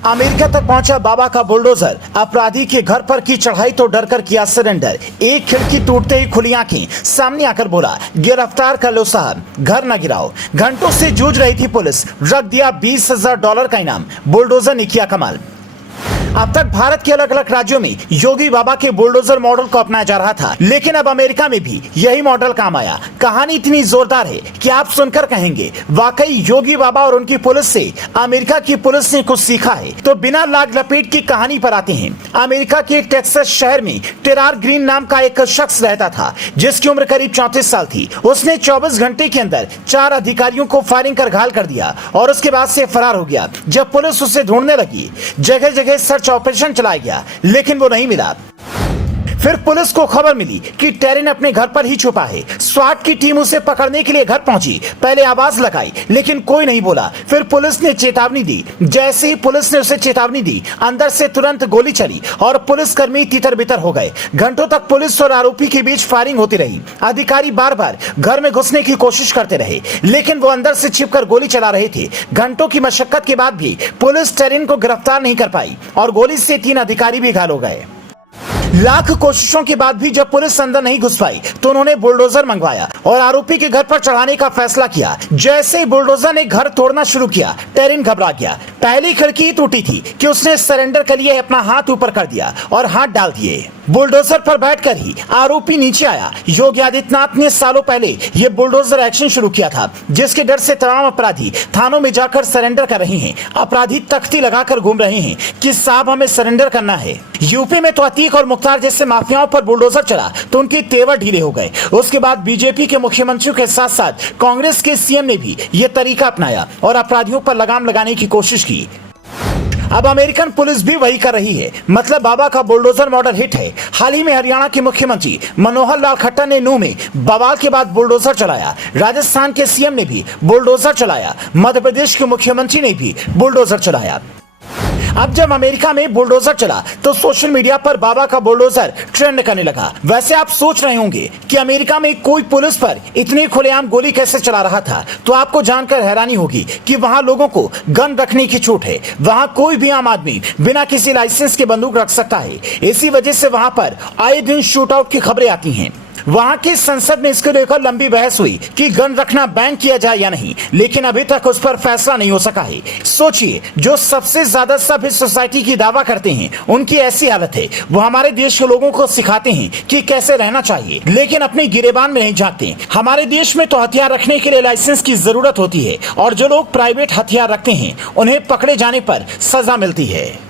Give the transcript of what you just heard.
America तक पहुंचा बाबा का बुलडोजर, अपराधी के घर पर की चढ़ाई तो डरकर किया सरेंडर। एक खिड़की टूटते ही खुली आंखें, सामने आकर बोला गिरफ्तार कर लो साहब, घर न गिराओ। घंटों से जूझ रही थी पुलिस, रख दिया $20,000 का इनाम, बुलडोजर ने किया कमाल। अब तक भारत के अलग अलग राज्यों में योगी बाबा के बुलडोजर मॉडल को अपनाया जा रहा था, लेकिन अब अमेरिका में भी यही मॉडल काम आया। कहानी इतनी जोरदार है कि आप सुनकर कहेंगे वाकई योगी बाबा और उनकी पुलिस से अमेरिका की पुलिस ने कुछ सीखा है। तो बिना लाग लपेट की कहानी पर आते हैं। अमेरिका के एक टेक्सास शहर में टेरार ग्रीन नाम का एक शख्स रहता था, जिसकी उम्र करीब 34 साल थी। उसने 24 घंटे के अंदर 4 अधिकारियों को फायरिंग कर घायल कर दिया और उसके बाद से फरार हो गया। जब पुलिस उसे ढूंढने लगी, जगह जगह सर्च ऑपरेशन चलाया गया, लेकिन वो नहीं मिला। फिर पुलिस को खबर मिली कि टेरिन अपने घर पर ही छुपा है। स्वाट की टीम उसे पकड़ने के लिए घर पहुंची। पहले आवाज लगाई, लेकिन कोई नहीं बोला। फिर पुलिस ने चेतावनी दी। जैसे ही पुलिस ने उसे चेतावनी दी, अंदर से तुरंत गोली चली और पुलिसकर्मी तितर बितर हो गए। घंटों तक पुलिस और आरोपी के बीच फायरिंग होती रही। अधिकारी बार बार घर में घुसने की कोशिश करते रहे, लेकिन वो अंदर से छिपकर गोली चला रहे थे। घंटों की मशक्कत के बाद भी पुलिस टेरिन को गिरफ्तार नहीं कर पाई और गोली से 3 अधिकारी भी घायल हो गए। लाख कोशिशों के बाद भी जब पुलिस अंदर नहीं घुस पाई, तो उन्होंने बुलडोजर मंगवाया और आरोपी के घर पर चढ़ाने का फैसला किया। जैसे ही बुलडोजर ने घर तोड़ना शुरू किया, टेरिन घबरा गया। पहली खिड़की ही टूटी थी कि उसने सरेंडर के लिए अपना हाथ ऊपर कर दिया और हाथ डाल दिए। बुलडोजर पर बैठकर ही आरोपी नीचे आया। योगी आदित्यनाथ ने सालों पहले ये बुलडोजर एक्शन शुरू किया था, जिसके डर से तमाम अपराधी थानों में जाकर सरेंडर कर रहे हैं। अपराधी तख्ती लगाकर घूम रहे हैं कि साहब हमें सरेंडर करना है। यूपी में तो अतीक और मुख्तार जैसे माफियाओं पर बुलडोजर चला तो उनके तेवर ढीले हो गए। उसके बाद बीजेपी के मुख्यमंत्रियों के साथ साथ कांग्रेस के सीएम ने भी ये तरीका अपनाया और अपराधियों पर लगाम लगाने की कोशिश की। अब अमेरिकन पुलिस भी वही कर रही है। मतलब बाबा का बुलडोजर मॉडल हिट है। हाल ही में हरियाणा के मुख्यमंत्री मनोहर लाल खट्टर ने नूंह में बवाल के बाद बुलडोजर चलाया। राजस्थान के सीएम ने भी बुलडोजर चलाया। मध्य प्रदेश के मुख्यमंत्री ने भी बुलडोजर चलाया। अब जब अमेरिका में बुलडोजर चला तो सोशल मीडिया पर बाबा का बुलडोजर ट्रेंड करने लगा। वैसे आप सोच रहे होंगे कि अमेरिका में कोई पुलिस पर इतनी खुलेआम गोली कैसे चला रहा था, तो आपको जानकर हैरानी होगी कि वहां लोगों को गन रखने की छूट है। वहां कोई भी आम आदमी बिना किसी लाइसेंस के बंदूक रख सकता है। इसी वजह से वहां पर आए दिन शूट आउट की खबरें आती हैं। वहां की संसद में इसको लेकर लंबी बहस हुई कि गन रखना बैन किया जाए या नहीं, लेकिन अभी तक उस पर फैसला नहीं हो सका है। सोचिए, जो सबसे ज्यादा सभ्य सोसाइटी की दावा करते हैं, उनकी ऐसी हालत है। वो हमारे देश के लोगों को सिखाते हैं कि कैसे रहना चाहिए, लेकिन अपने गिरेबान में नहीं झांकते। हमारे देश में तो हथियार रखने के लिए लाइसेंस की जरूरत होती है और जो लोग प्राइवेट हथियार रखते हैं, उन्हें पकड़े जाने पर सजा मिलती है।